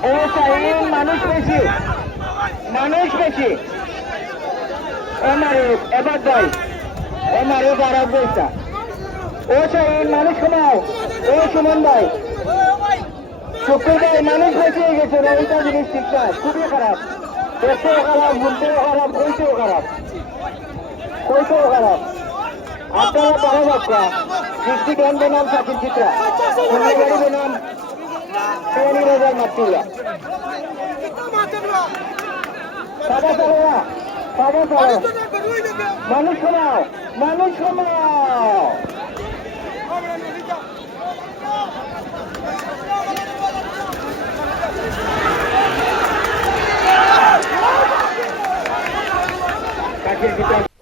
ও sign মানুষ বেশি এবার যাই এমারে খারাপ বইটা ও সাইন মানুষ কমাও ও সুমন ভাই শুক্র ভাই মানুষ বেশি হয়ে গেছে ওইটা জিনিস ঠিক না খুবই খারাপ দেখতেও খারাপ ঘুরতেও খারাপ কইতেও খারাপ আপনারা বড় বাচ্চা ডিস্ট্রিক্ট বেনাম সাকিব চিত্রা বেনাম শিবানী রাজার মাতৃরা সাদা চালো মানুষ শোনাও কাছে